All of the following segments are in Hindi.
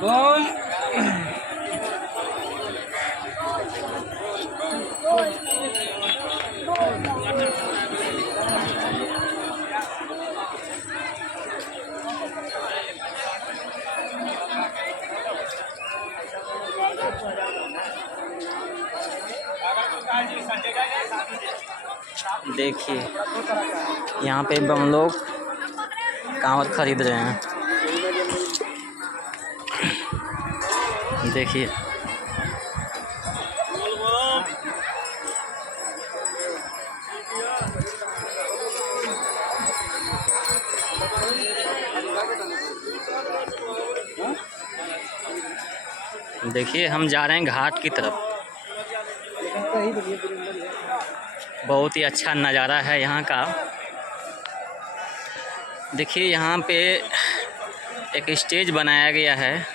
बोल। देखिए यहाँ पे हम लोग कांवड़ खरीद रहे हैं। देखिए देखिए हम जा रहे हैं घाट की तरफ। बहुत ही अच्छा नज़ारा है यहाँ का। देखिए यहाँ पे एक स्टेज बनाया गया है।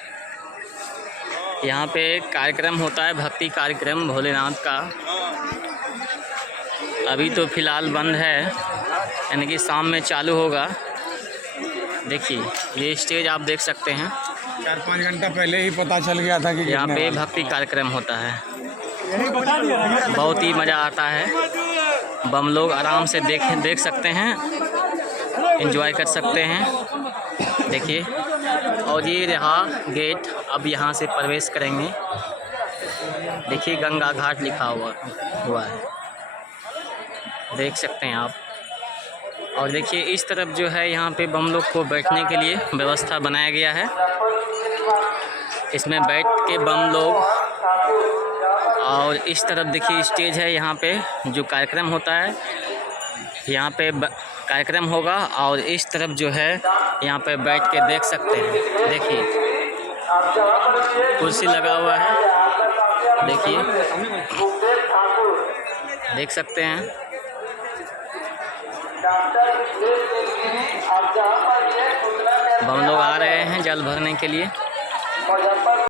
यहाँ पे कार्यक्रम होता है, भक्ति कार्यक्रम भोलेनाथ का। अभी तो फ़िलहाल बंद है, यानी कि शाम में चालू होगा। देखिए ये स्टेज आप देख सकते हैं। 4-5 घंटा पहले ही पता चल गया था कि यहाँ पे भक्ति कार्यक्रम होता है। बहुत ही मज़ा आता है। बम लोग आराम से देख सकते हैं, एंजॉय कर सकते हैं। देखिए और ये रहा गेट, अब यहाँ से प्रवेश करेंगे। देखिए गंगा घाट लिखा हुआ है, देख सकते हैं आप। और देखिए इस तरफ जो है यहाँ पे बम लोग को बैठने के लिए व्यवस्था बनाया गया है। इसमें बैठ के बम लोग, और इस तरफ देखिए स्टेज है। यहाँ पे जो कार्यक्रम होता है, यहाँ पे कार्यक्रम होगा। और इस तरफ जो है यहाँ पे बैठ के देख सकते हैं। देखिए कुर्सी लगा हुआ है, देखिए देख सकते हैं। हम लोग आ रहे हैं जल भरने के लिए।